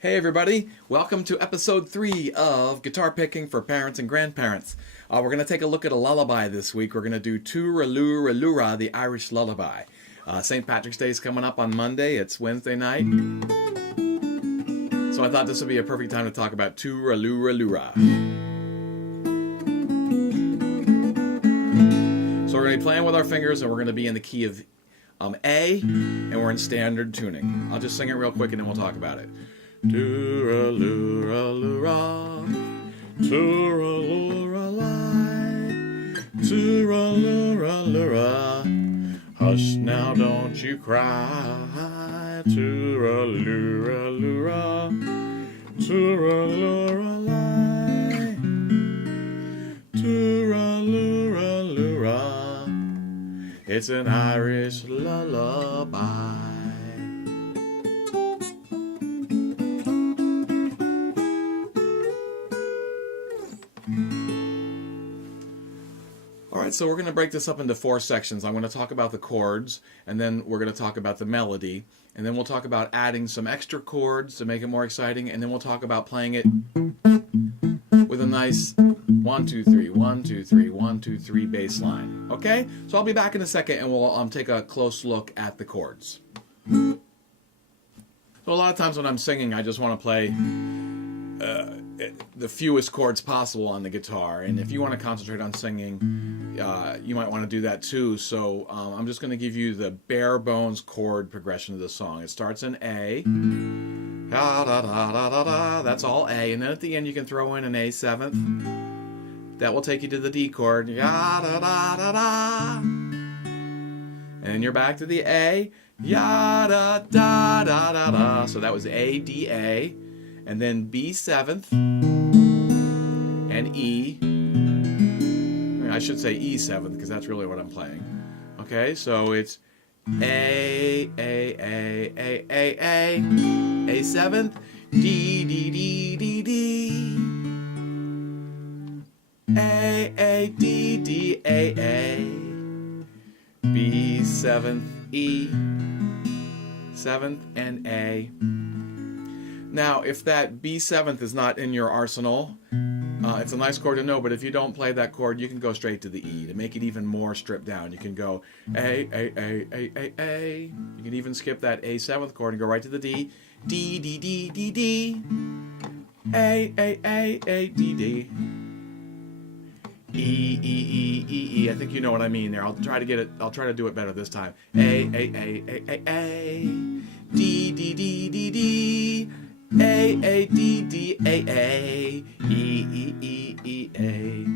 Hey everybody, welcome to episode 3 of Guitar Picking for Parents and Grandparents. We're going to take a look at a lullaby this week. We're going to do Tooralooraloora, the Irish lullaby. St. Patrick's Day is coming up on Monday. It's Wednesday night. So I thought this would be a perfect time to talk about Tooralooraloora. So we're going to be playing with our fingers and we're going to be in the key of A, and we're in standard tuning. I'll just sing it real quick and then we'll talk about it. Tooralooraloora, tooralooralai, tooralooraloora. Hush now, don't you cry. Tooralooraloora, tooralooralai, tooralooraloora. It's an Irish lullaby. Alright, so we're going to break this up into 4 sections. I'm going to talk about the chords, and then we're going to talk about the melody, and then we'll talk about adding some extra chords to make it more exciting, and then we'll talk about playing it with a nice 1, 2, 3, 1, 2, 3, 1, 2, 3 bass line. Okay? So I'll be back in a second and we'll take a close look at the chords. So a lot of times when I'm singing, I just want to play the fewest chords possible on the guitar, and if you want to concentrate on singing, you might want to do that too. So I'm just going to give you the bare bones chord progression of the song. It starts in A, da, da, da, da, da, da. That's all A, and then at the end you can throw in an A seventh. That will take you to the D chord, ya, da, da, da, da. And then you're back to the A, ya, da, da, da, da, da. So that was A, D, A. And then B seventh and E. I should say E seventh because that's really what I'm playing. Okay, so it's A, A, A, A, A, A, A seventh, D, D, D, D, D, A, D, D, A, A, B seventh, E, seventh, and A. Now, if that B seventh is not in your arsenal, it's a nice chord to know, but if you don't play that chord, you can go straight to the E to make it even more stripped down. You can go A, A, A, A, A, A. You can even skip that A seventh chord and go right to the D. D, D, D, D, D. A, A, A, A, D, D. E, E, E, E, E. I think you know what I mean there. I'll try to do it better this time. A, A, A, A, A, A. D, D, D, D, D. A, A, D, D, A, A, E, E, E, E, A.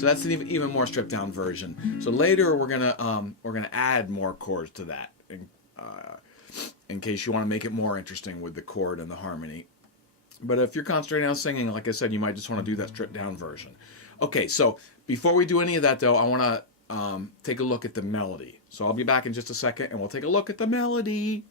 So that's an even more stripped down version. So later we're gonna add more chords to that, in case you want to make it more interesting with the chord and the harmony. But if you're concentrating on singing, like I said, you might just want to do that stripped down version. Okay, so before we do any of that though, I want to take a look at the melody. So I'll be back in just a second and we'll take a look at the melody.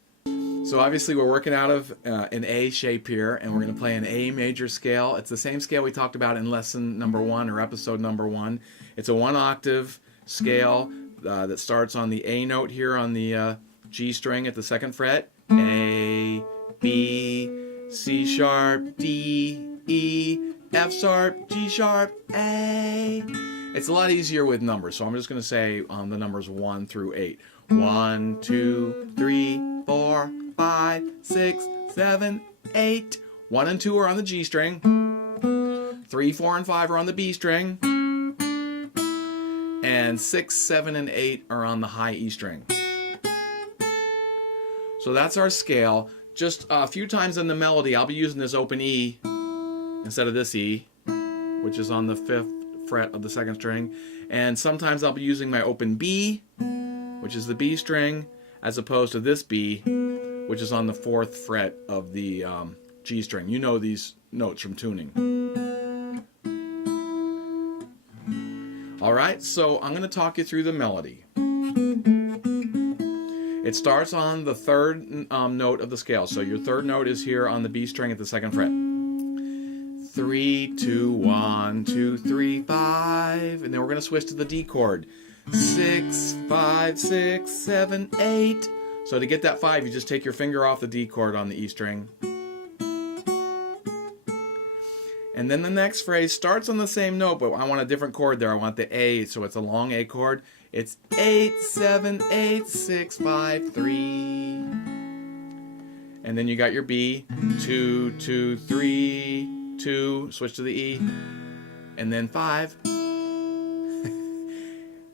So obviously we're working out of an A shape here, and we're going to play an A major scale. It's the same scale we talked about in lesson number 1 or episode number 1. It's a 1 octave scale that starts on the A note here on the G string at the 2nd fret. A, B, C sharp, D, E, F sharp, G sharp, A. It's a lot easier with numbers, so I'm just going to say the numbers 1 through 8. 1, 2, 3, 4, 5, 6, 7, 8. 1 and 2 are on the G string. 3, 4, and 5 are on the B string. And 6, 7, and 8 are on the high E string. So that's our scale. Just a few times in the melody, I'll be using this open E instead of this E, which is on the 5th fret of the 2nd string. And sometimes I'll be using my open B, which is the B string, as opposed to this B, which is on the 4th fret of the G string. You know these notes from tuning. Alright, so I'm going to talk you through the melody. It starts on the 3rd note of the scale. So your 3rd note is here on the B string at the 2nd fret. 3, 2, 1, 2, 3, 5. And then we're going to switch to the D chord. 6, 5, 6, 7, 8. So to get that 5, you just take your finger off the D chord on the E string. And then the next phrase starts on the same note, but I want a different chord there. I want the A, so it's a long A chord. It's 8, 7, 8, 6, 5, 3. And then you got your B, 2, 2, 3, 2, switch to the E, and then 5.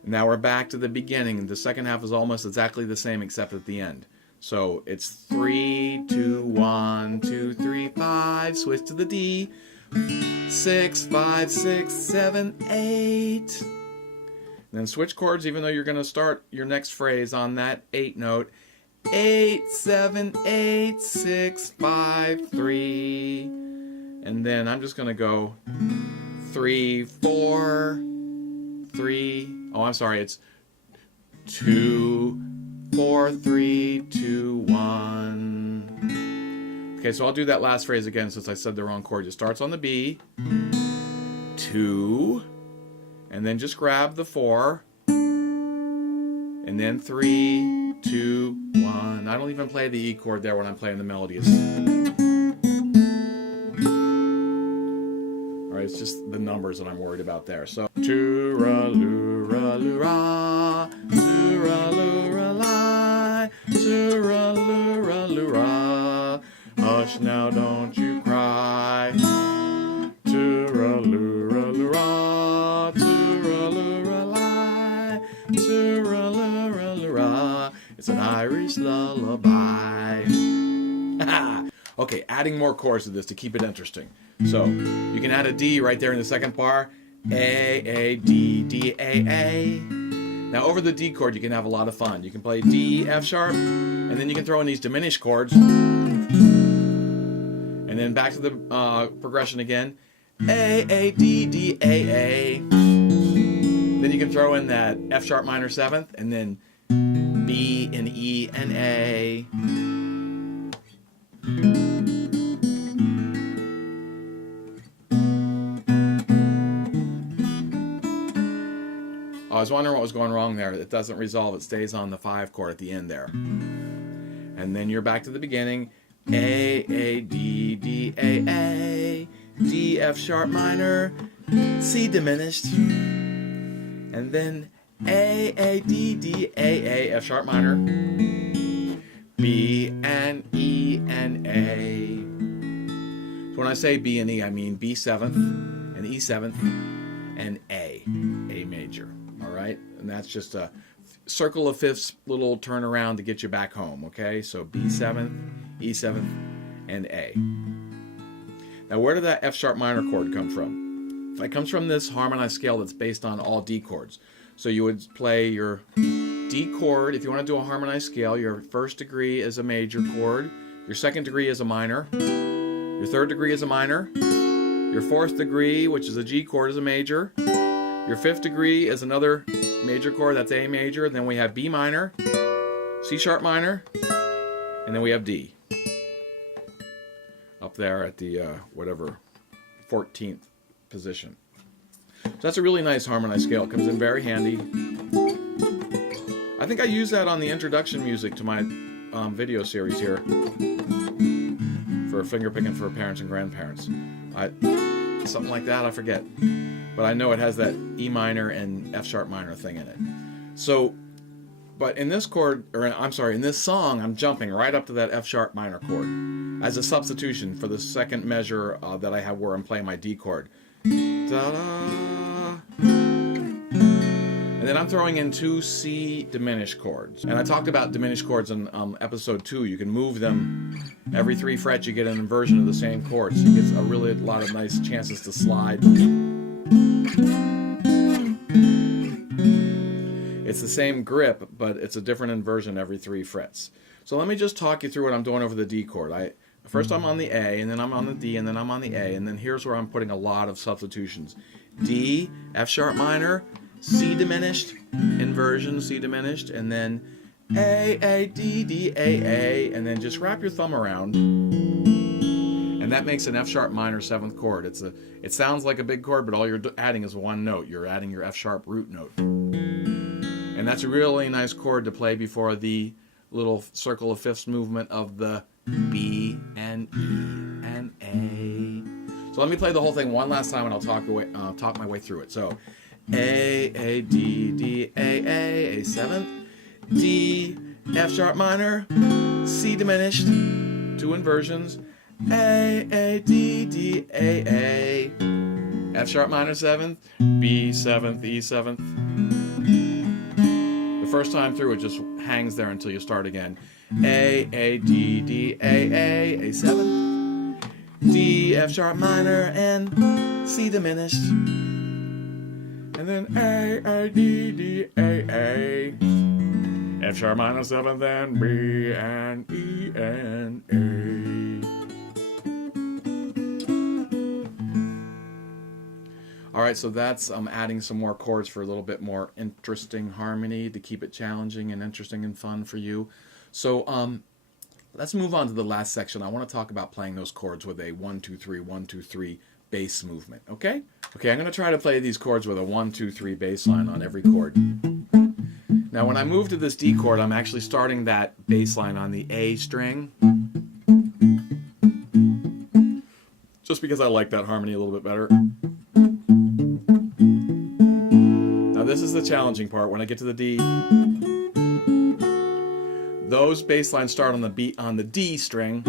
Now we're back to the beginning. The second half is almost exactly the same except at the end. So it's 3, 2, 1, 2, 3, 5, switch to the D, 6, 5, 6, 7, 8. Then switch chords even though you're going to start your next phrase on that 8 note. 8, 7, 8, 6, 5, 3. And then I'm just going to go 3, 4, 3. Oh, I'm sorry. It's 2, 4, 3, 2, 1. Okay, so I'll do that last phrase again since I said the wrong chord. It starts on the B. 2. And then just grab the 4. And then 3, 2, 1. I don't even play the E chord there when I'm playing the melody. Alright, it's just the numbers that I'm worried about there. So, tooraloo-ra-loo-ra, tooraloo-ra-lie, tooraloo-ra-loo-ra. Hush now, don't you cry. Tooraloo-ra-loo-ra, tooraloo-ra-lie, tooraloo-ra-loo-ra. It's an Irish lullaby. Okay, adding more chords to this to keep it interesting. So you can add a D right there in the second bar. A, D, D, A. Now over the D chord you can have a lot of fun. You can play D, F sharp, and then you can throw in these diminished chords. And then back to the progression again. A, D, D, A. Then you can throw in that F sharp minor 7th, and then B and E and A. I was wondering what was going wrong there. It doesn't resolve. It stays on the 5 chord at the end there. And then you're back to the beginning. A, D, D, A. D, F sharp minor, C diminished. And then A, D, D, A, F sharp minor, B and E and A. So when I say B and E, I mean B 7th and E 7th and A major. All right, and that's just a circle of fifths little turnaround to get you back home. Okay, so B 7th, E 7th, and A. Now, where did that F sharp minor chord come from? That comes from this harmonized scale that's based on all D chords. So you would play your D chord. If you want to do a harmonized scale, your first degree is a major chord, your second degree is a minor, your third degree is a minor, your fourth degree, which is a G chord, is a major, your fifth degree is another major chord, that's A major, and then we have B minor, C sharp minor, and then we have D. Up there at the, 14th position. So that's a really nice harmonized scale. It comes in very handy. I think I use that on the introduction music to my video series here for finger picking for parents and grandparents. Something like that, I forget. But I know it has that E minor and F sharp minor thing in it. So, but in this chord, in this song, I'm jumping right up to that F sharp minor chord as a substitution for the second measure that I have where I'm playing my D chord. Da-da. And then I'm throwing in 2 C diminished chords. And I talked about diminished chords in episode 2. You can move them every 3 frets. You get an inversion of the same chord. So you get a lot of nice chances to slide. It's the same grip, but it's a different inversion every 3 frets. So let me just talk you through what I'm doing over the D chord. First I'm on the A, and then I'm on the D, and then I'm on the A, and then here's where I'm putting a lot of substitutions. D, F sharp minor, C diminished, inversion, C diminished, and then A, D, D, A, and then just wrap your thumb around, and that makes an F sharp minor 7th chord. It sounds like a big chord, but all you're adding is one note. You're adding your F sharp root note. And that's a really nice chord to play before the little circle of fifths movement of the B and E and A. So So let me play the whole thing one last time, and I'll talk my way through it. So A, D, D, A 7th, D, F sharp minor, C diminished, 2 inversions, A, D, D, A, F sharp minor 7th, B 7th, E 7th. The first time through, it just hangs there until you start again. A, D, D, A 7th, D, F sharp minor, and C diminished. And then A, D, D, A, F sharp minor 7th, and B, and E, and A. Alright, so that's adding some more chords for a little bit more interesting harmony to keep it challenging and interesting and fun for you. So let's move on to the last section. I want to talk about playing those chords with a 1, 2, 3, 1, 2, 3 bass movement, okay? Okay, I'm going to try to play these chords with a 1, 2, 3 bass line on every chord. Now when I move to this D chord, I'm actually starting that bass line on the A string, just because I like that harmony a little bit better. Now this is the challenging part. When I get to the D, those bass lines start on the D string,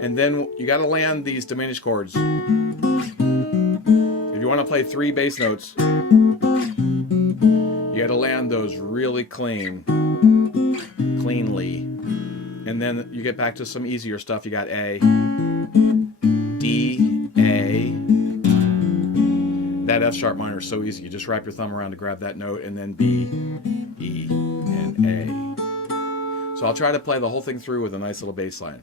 and then you got to land these diminished chords. If you want to play 3 bass notes, you got to land those really cleanly, and then you get back to some easier stuff. You got A, D, A. That F sharp minor is so easy. You just wrap your thumb around to grab that note, and then B, E, and A. So I'll try to play the whole thing through with a nice little bass line.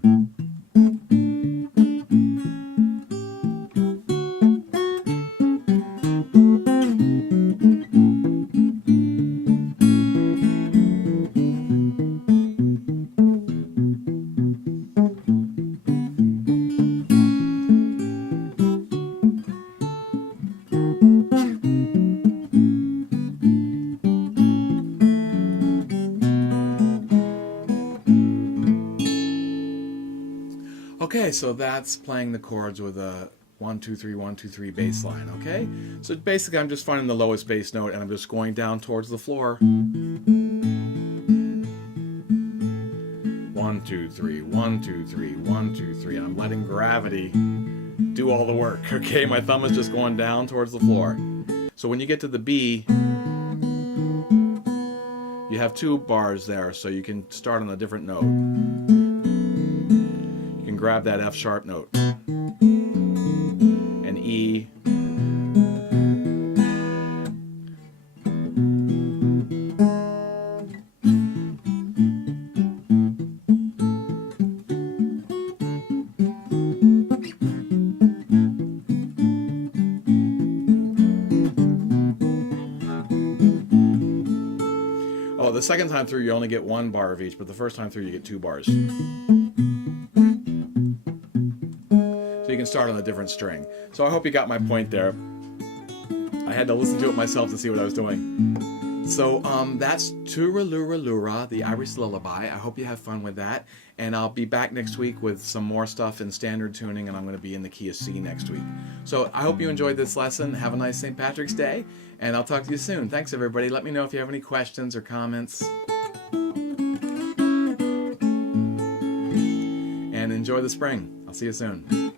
Okay, so that's playing the chords with a 1, 2, 3, 1, 2, 3 bass line, okay? So basically I'm just finding the lowest bass note and I'm just going down towards the floor. 1, 2, 3, 1, 2, 3, 1, 2, 3, and I'm letting gravity do all the work, okay? My thumb is just going down towards the floor. So when you get to the B, you have 2 bars there, so you can start on a different note. Grab that F sharp note and E, oh, the second time through you only get 1 bar of each, but the first time through you get 2 bars. So you can start on a different string. So I hope you got my point there. I had to listen to it myself to see what I was doing. So that's Turaluralura, the Irish Lullaby. I hope you have fun with that. And I'll be back next week with some more stuff in standard tuning, and I'm going to be in the key of C next week. So I hope you enjoyed this lesson. Have a nice St. Patrick's Day, and I'll talk to you soon. Thanks, everybody. Let me know if you have any questions or comments. And enjoy the spring. I'll see you soon.